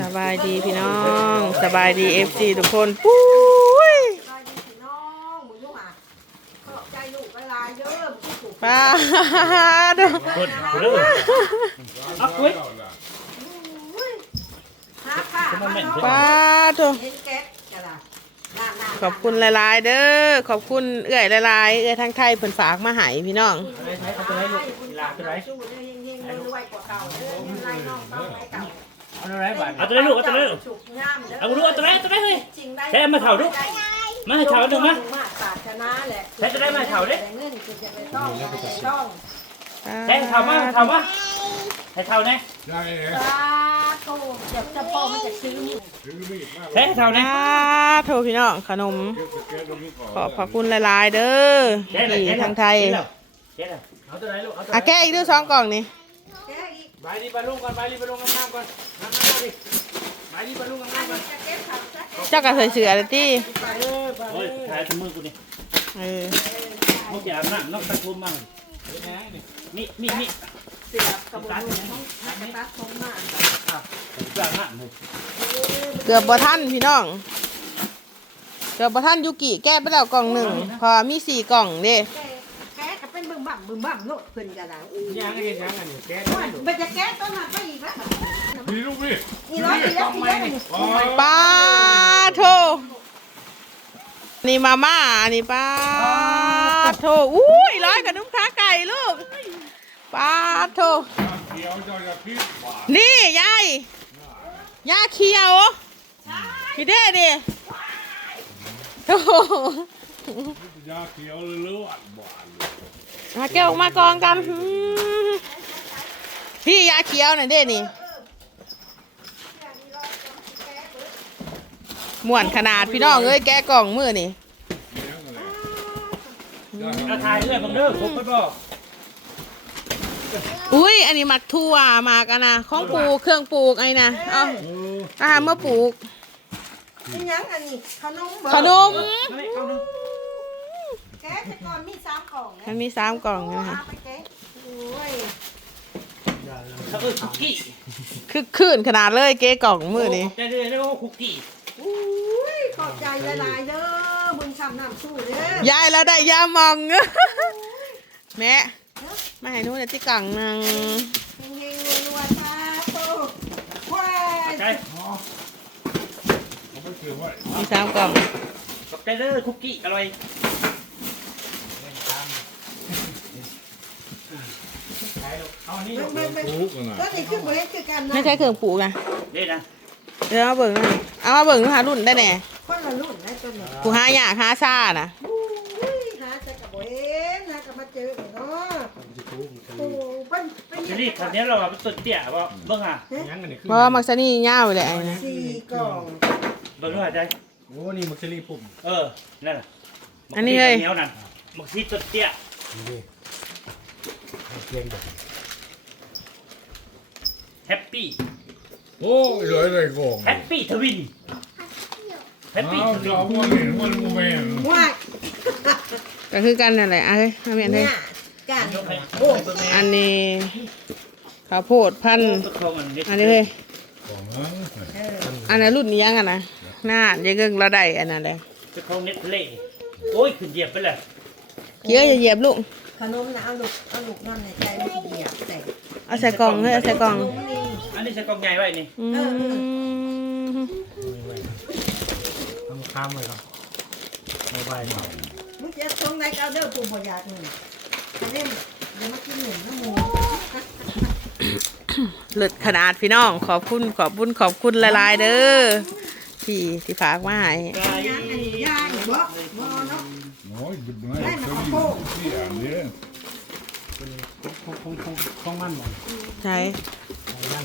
สบายดีพี่น้อง สบายดีเอฟซีทุกคนปุ้ยไปดีพี่น้องหมูยุ่งอะขอบใจลูกเวลาเยอะที่ถูกป้าดกดเริ่มอัพเว้ยหาค่ะมาน้องป้าดเห็นแก๊สกันล่ะน่าน่าขอบคุณหลายๆเด้อขอบคุณเอื้อยหลายๆเอื้อยทางไทยเพิ่นฝากมาให้พี่น้องอะไรใช้เอาตัวไหนลูกลาตัวไหน สู้เรื่องเฮงๆรวยกว่าเก่าเด้อยังไงน้องต้องให้เก่าเอาตัวไหนบ้านเอาตัวไหนลูกเอาตัวไหนลูกฉุกงามเด้อเอาลูกเอาตัวไหนเอาตัวไหนเฮ้ยจริงได้แค่มาเถ่าดูมาให้เถ่าหนึ่งมามาปรารถนาแหละแค่จะได้มาเถ่าดิแต่เงินคือจะไม่ต้องไม่ต้องแค่เถ่ามาเถ่ามาให้เถ่าแน่ได้เลยสาธุเดี๋ยวจะพอมันจะซื้อถือมีดมากแค่เถ่าแน่ป้าโทพี่น้องขนมเก็บสแกนตรงนี้ก่อนขอบพระคุณหลายๆเด้อแค่เลยที่แค่ทางไทยแค่เลยเอาตัวไหนลูกเอาตัวอะแก้อีกด้วยสองกล่องนี่ แค่อีกใบดีบอลลูนก่อนใบดีบอลลูนงามๆก่อนงามๆดิใบดีบอลลูนงามๆก่อนจะเก็บข่าวสักเจ้าก็ใส่เสื้อเลยตี้โอ้ยถ่ายทมือกูนี่เออมึงจะอาบน้ำนอกตะทุ่มมั่งมีมีมีเสียบกระบอกน้องนักตัดผมมาผมจะอาบน้ำเลยเกือบบ่ทันพี่น้อง เกือบบ่ทันยูกิแก้ไปแล้วกล่องหนึ่ง พอมีสี่กล่องเด้แกแก๊สก็เป็น บึ้มบั่มบึ้มบั่มโลดเพิ่นกันละอู้ยังไงยังไงนี่แค่มันจะแก๊สต้นมาไปอีกแล้วมีลูกพี่นี่ร้อยปีแล้วปีแล้วนี่ป้าโทนี่มาม่าอันนี่ป้าโทอุ้ยร้อยกับนุ่มขาไก่ลูกป้าโทเขียวจอยจะพิษหวานนี่ยายยาเขียวพี่เด้ดิโธ่ยาเขียวเลือดหวานเลย มาแก้วออกมากองกันหืมพี่ยาเขียวน่ะเด้นี่ม่วนขนาดพี่น้องเอ้ยแกะกล่องมือนี่เลี้ยงอะไรเอาถ่ายเลยผมเด้อผมไปบอกอุ้ย อันนี้หมักทั่วหมากอันนะของปลูกเครื่องปลูกไอ้นะเอาเอออาหารเมื่อปลูก นี่ยังอันนี้ขนมขนมไม่เอาหนึ่ง แก๊สแต่ก่อนมีสามกล่องมันมีสามกล่องนะคะเอาไปแก๊สโอ้ยเขาเออคุกกี้คือคืนขนาดเลยเก๊กล่องมือนี่ได้เลยแล้วคุกกี้อุ้ยขอบใจละลายๆเด้อบุญช้ำน้ำสู้เด้อยายแล้วได้ยามองแม่มาให้หนู้นที่กล่องหนึงเฮงๆรวยๆมาโตว้ายใจเขาไม่เชื่อว่ามีสามกล่องขอบใจเด้อคุกกี้อร่อย เอาอั นนี้มันมันมันลูกกันนะก็นี่คือบ่เฮ็ดคือกันนะไม่ใช่เครื่องปลูกนะเด้นะเดี๋ยวเอามาเบิ่งหน่อยเอามาเบิ่งหารุ่นได้แน่คนละรุ่นนะตัวนี้กูหาอยากหาซ่านะอุ้ยหาจะกับบ่เห็นหากับมาเจอเนาะโอ้เป็นเป็นจะรีบคันนี้เราเป็นตัวเตี้ยบ่เบิ่งอะเพราะว่ามักซานี่ยาวเลยไอ้นะสี่กล่องเบิ่งด้วยใจโอ้นี่มักซรีปุ่มเออนั่นน่ะอันนี้เลยเหนียวนั่นมักซีตัวเตี้ยนี่เกียงแบบ แฮปปี้โอ้ยเลยเลยโกงแฮปปี้ทวินแฮปปี้อ้าวทวิจะนเอาวันนี้มันกูไม่เห็นว้ายก็คือกันนั่นแหละอะเฮ้ยมาเมียนเฮ้เนี่ยยกันยกให้โอ้ตัวแม่อันนี้ข้าวโพดพันธุ์ตัวทองอันนี้อันนี้เฮ้ยของนั้นเอออันนั้นรุ่นนี้ยังอะนะน่ายังเกิงเราได้อันนั้นเลยตัวทองเน็ตเล่โอ้ยขึ้นเหยียบไปเลยเกี้ยวอย่าเหยียบลูก ขนมนะเอาลูกเอาลูกนั่นในใจไม่เหยียบแต่เอาใส่กล่องเฮ้ยเอาใส่กล่อง ขนมนี่อันนี้ใช้กล่องใหญ่ไว้นี่อืมทำข้ามเลยครับไม่ใบหน่อยมึงจะตรงไหนก็เอาเด้อปู่บ่อยากนี่อันนี้เดี๋ยวมากินหนึ่งน้ำหมูเลิศขนาดพี่น้อง ขอบคุณขอบคุณขอบคุณหลายๆเด้อที่ที่ฝากมาให้ ไก่ย่างอันนี้ย่างบ่บ่เนาะ โอ้ยดึกเลยเขาดีที่อ่านเนี่ยคงคงคงคงมั่นหน่อยใช่มั่น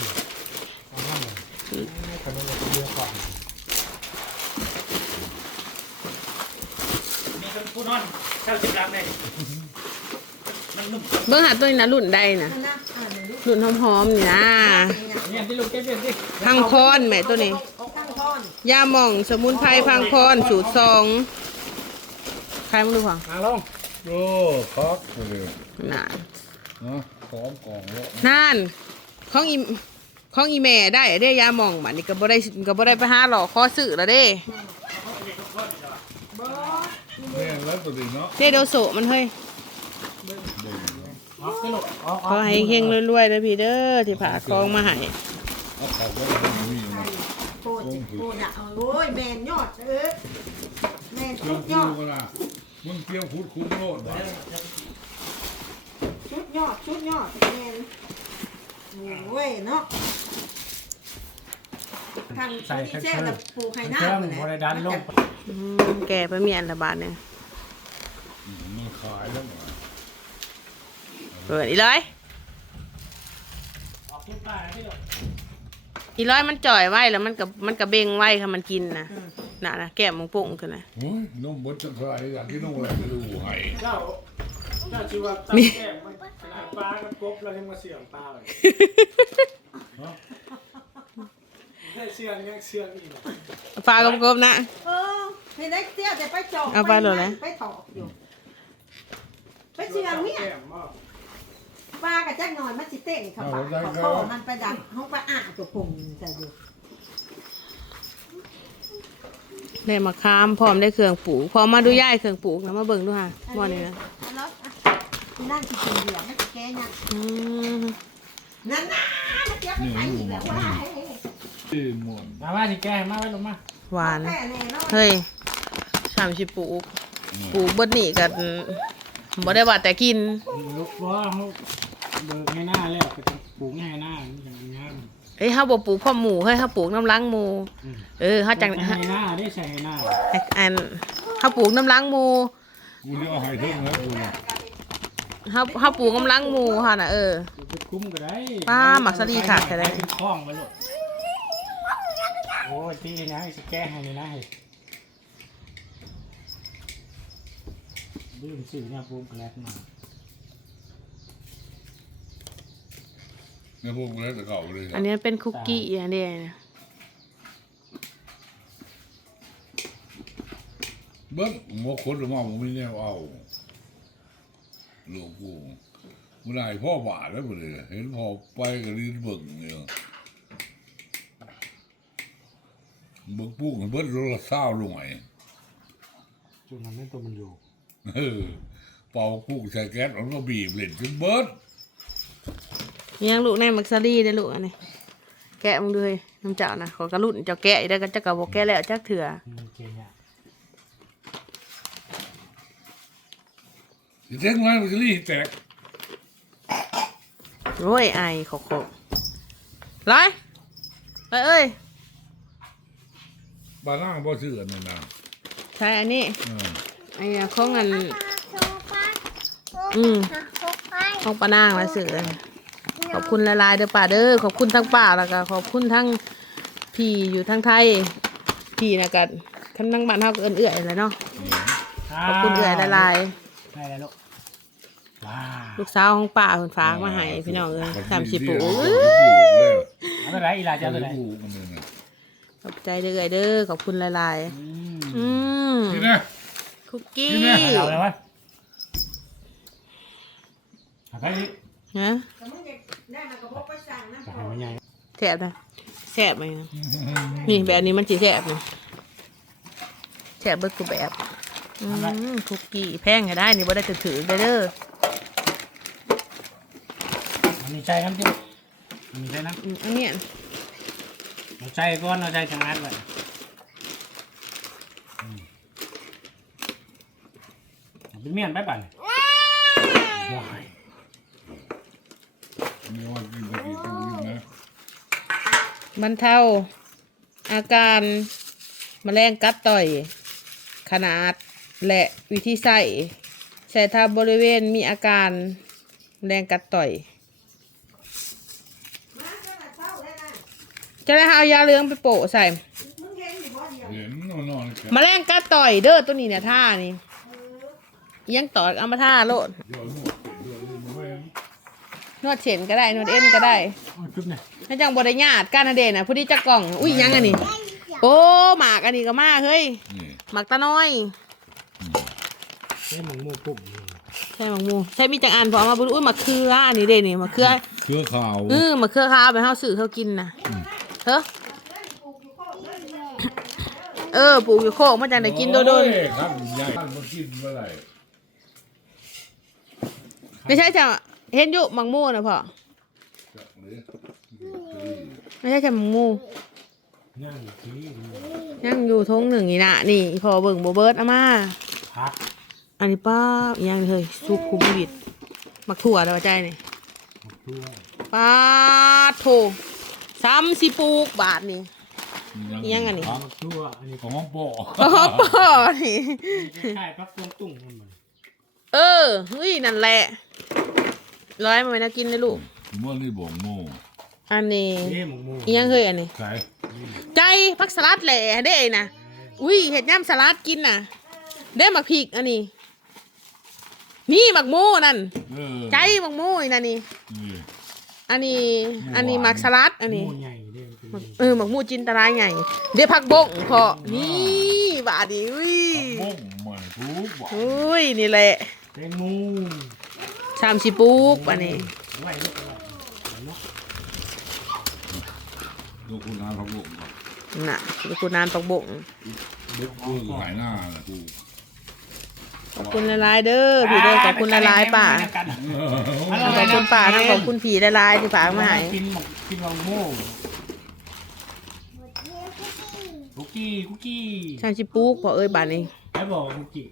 เอามั่นหน่อยขนมเยอะก่อนมีคนผู้นอนเช่าสิบล้านเลยมันนุ่มเบื้องหาตัวนี้นะรุ่นใดนะอันนะอ่านหนึ่งลูกรุ่นหอมๆนี่นะเนี่ยที่ลูกเก็บเก็บดิพังพรแม่ตัวนี้เอาข้างพอนยาหม่องสมุนไพรพังพรสูตรซอง ใครมาดูฟังมาลงโอ้คักเลยน่ะนะพร้อมกล่องแล้วนั่นของอิมของอีแม่ได้เด้ยาหมองบัดนี้ก็บ่ได้ก็บ่ได้ไปหาหลอกคอซื้อแล้วเด้แม่นแล้วตัวนี้เนาะเด้โดโซมันเฮ้ยออกสิลูกออกขอให้เฮงๆรวยๆเด้อพี่เด้อที่ผ่าคองมาให้เอาเขาก็ไม่มีนะโคตรโคตรอะเอาโอ้ยแมนยอดเออ แมนเครื่ชุองดยคู่อดก็ล่ะมึงเกี่ยวคุดคุ้มโลดบ่ชุดยอดชุดยอดแมนโอ้ยเนาะทางที่แจ้งกับปลูกไข่หน้าเครื่องไปบริดันลงอืมแก่ไปเมียนละบาทหนึงมันขายแล้วบ่เปิดอีร้อยออกทุกป้ายที่ลูกอีร้อยมันจ่อยไว้แล้วมันก็มันก็เบ่งไว้ค่ะมันกินนะ น่ะนะแก้มมึงปุ่งขึ้นนะโอ้ยนมบดจังไรอยากกินนมอะไรไม่รู้ให้เจ้าเจ้าชีวะตั้งแก้มมันขนาดปลากับกบแล้วยังมาเสื่อมปลาเลยได้เสื่อมยังเสื่อมอีกปลากลมๆนะ เออเห็นได้เตี้ยแต่ไปจอกเอาไปเลยนะ ไปถอกอยู่ ไปเชียงเนี่ยแก้มบ่ปลากระจักหน่อยมันสิเต้นเข้าปากขอโทษมันไปดักห้องปลาอ่างตัวพุงใส่อยู่ ได้มาค้ามพร้อมได้เครื่องปลูกพอมาดูย่ายเครื่องปลูกนะมาเบิ่งดูค่ะบ่นี่นะอันนั้นอะนั่นคือกินเดียวไม่แก้เนี่ยอืมนั่นนะมันจะไปไหนอีกแล้วว่าที่ม่วนมาว่าสิแก้มาไว้ลงมาหวานแค่แน่เนาะเฮ้ยสามสิบปลูกปลูกเบิดนี่กันบ่ได้ว่าแต่กินลูกว่าเขาเบิกให้หน้าแล้วก็จะปลูกให้หน้ามันจะงาม เอ้ยเฮาบ่ปลูกพ่อหมูเฮ้ยเฮาปลูกน้ำล้างหมู อืมเออเฮาจังให้หน้าได้ใส่ให้หน้าอันเฮาปลูกน้ำล้างหมูกูจะเอาให้ถึงแล้วกูน่ะเฮาเฮาปลูกน้ำล้างหมูค่ะน่ะเออไปคุ้มก็ได้ป้าหมักสลีขาดแค่ไหนเป็นคล้องไปลูกโอ้ยที่นี่นะสิแก้ให้นี่นะให้ดื่มสื่อเนี่ยปุ๊บแลกมา นพวกกูแล้วแต่เก่าเลยอันนี้เป็นคุกกี้อันนี้นะเบิ้งหมอคนหรือมาผมไม่แน่เอาหลวงกูมันได้พ่อบาทแล้วบ่เลยเห็นพอไปก็ลิ้นเบิ่งเนี่ยเบิ่งปุ๊กเบิ้ลรถละเศร้าลงไงจุดนั้นนั่นตัวมันอยู่เออเป่าปุ๊กใส่แก๊สมันก็บีบเล่นจนเบิด ยังลูกในมักซารีได้อลูกอันนี้แกะมึงดูเฮ้ยน้ำเจ้านะขอกระลุ่นเจ้าแกะอีกได้ก็จะกระบอกแกะแล้วจักเถื่อมันเก่งอะสิแจ้งไว้มันจะรีแตกโอ้ยไอขอขอร้อยเอ้ยเอ้ยบ้านล่างบ่ซื้ออันนั้นนะใช่อันนี้เออไอ้เนี่ยของอัน อืมของป้านางละสื่อข อบคุณละลายๆเด้อป่าเด้อขอบคุณทั้งป่าแล้วก็ขอบคุณทั้งพี่อยู่ทั้งไทยพี่นะกันคันทั้งบ้านเฮาก็เอิ้นเอื้อยแหล้วเนาะขอบคุณเอื้อยละลายได้แล้วลูกว้าๆลูกสาวของป้าเพิ่นฝากมาให้พี่น้องเอ้ยสามสิบปูเอเอ้อยเอาไปไหนอีหลาจะเอาไปไหนปลูกมันเลยนะขอบใจเด้อเอ้ยเด้อขอบคุณละลายอืมๆอืมนี่นะคุกกี้นี่แม่เอาเลยวะเอาไปดิ ฮะแต่มึงอยากได้มันก็บอกไปสั่งนะจะให้มันใหญ่แซ่บนะแซ่บไหมนะนี่แบบนี้มันสิแซ่บนี่แซ่บเบิดกูแบบอืมคุกกี้แพงก็ได้นี่บ่ได้ถือๆเด้อเด้อมันมีใจน้ำจิ้มมันมีใจน้อืมอันเนี้ยำเอาใจก้อนเอาใจจังงัดเลยอืมเอาเป็นเมียนไปปั่นว้าย มีว่ากินตะกี้ตู้นี่นะบรรเทาอาการแมลงกัดต่อย ขนาดและวิธีใส่ใส่ถ้าบริเวณมีอาการแมลงกัดต่อยมาเจ้าหน้าเช่าได้นะจะได้เอายาเหลืองไปโปะใส่มึงเห็นอยู่บ่เดียวเห็นนอนๆแกแมลงกัดต่อยเด้อตัวนี้เนี่ยท่านี่ยังต่อยเอามาท่าโลด เดี๋ยวหมดเดี๋ยวลืมไว้ นวดเฉนก็ได้นวดเอ็นก็ได้โอ้ยจุ๊บเนี่ยถ้าจังบริญาตการนาเดนะผู้ที่จะกล่อง อุ้ยยังอันนี้ โอ้หมากอันนี้ก็มาเฮ้ยนี่หมากตาน้อยเฮ้ยหมึงมูปุ่มใช่หมักมูใช่มีจังอันพอเอามาบุรุษมะเขืออันนี้เด้นี่มะเขือเครือข่าวเออมะเขือขาวไปเฮาซื้อเขากินน่ะเฮ้อเออปลูกอยู่โคกมาจากไหนกินโดนโอ้ยครับใหญ่ท่านมากินเมื่อไหร่ๆไม่ใช่จ้ะ เห็นอยู่หมักมูนะพ่อจักเลยไม่ใช่จ้ะหมักมูย่างทียังอยู่ทงหนึ่งนี่น่ะนี่พอเบิ่งบ่เบิดเอามาพักอันนี้ป้าอีหยังนี่เฮ้ยซุปคุมบิดมักถั่วแล้วว่าใจนี่ทั่วป้าโถซ้ำสิปลูกบาทนี่อิหยังอันนี้ครับทั่วอันนี้ของห้องโปะป้าป้านี่ ใช่พักตรงตุ้งมันมันเออเฮ้ยนั่นแหละ ร้อยมาไว้นะกินเลยลูกเมื่อนี่บ่งโม่อันนี้เอ๊ะหมกมูอีหยังเฮ้ยอันนี้ ใช่ใจผักสลัดแหละเด้นะอุ้ยเห็ดย่ำสลัดกินน่ะ ได้หมักพริกอันนี้ นี่หมักโม่นั่น เออใจหมักโม่อีนั่นนี่ นี่อันนี้อันนี้หมักสลัด อันนี้มูใหญ่เด้มันเป็นเออหมักโม่จินตรายใหญ่เดี๋ยวผักบงพอนี่บาดนีอุ้ยบ่งมันทุกบ่อุ้ยนี่แหละ แตงโมู ชามชิปูกอันนี้ไว้ลูกไว้เนาะดูคุณงานของบ่งน่ะนี่คุณนานผักบงเด็กกูหายหน้าน่ะกูขอบคุณละลายๆเด้อพี่เด้อขอบคุณละลายๆป่าขอบคุณป่าทั้งขอบคุณผีละลายๆที่ฝากมาให้กินหมกกินหมกมูคุกกี้คุกกี้ชามชิปูกพอเอ้ยบาดนี้ไอ้บอกคุกกี้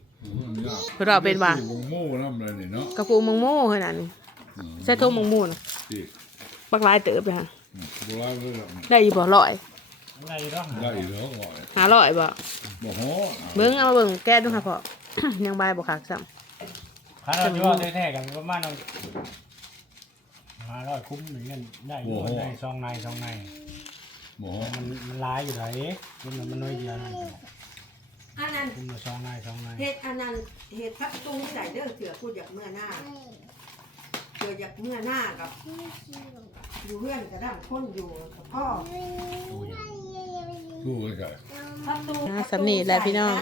เพิ่นว่าเป็นว่าบ่งโม่น้ำอะไรนี่เนาะกระปูมังโม่ขนาดนี้ใส่โทงมังโม่น่ะที่บักลายเติบเลยฮะโบราณเลยล่ะได้อยู่บ่ร้อยอะไรเนาะได้อีกแล้วก่อนหาร้อยบ่บ่ฮอเบิ่งเอามาเบิ่งแก้ดูค่ะพ่อ ยังบายบ่คักซ้ำถ้าเราจะว่าแท้ๆกันประมาณเรามาร้อยคุ้มหนึ่งเงินได้อยู่ได้ซองในซองในบ่ฮอมันมันร้ายอยู่ไหนคุ้มมันมันน้อยเดียวนั่นอั นนั้นคุ้มมาซองในซองในเห็ดอันนั้นเห็ดพักตุ้งใส่เด้อเสือพูดอยากเมื่อหน้าเสืออยากเมื่อหน้ากับ อยู่เพื่อนกระด้างคนอยู่กับพ่อโอ้ยสู้ไว้กันพักตุ้งอ่าสำนีแหละพี่น้อง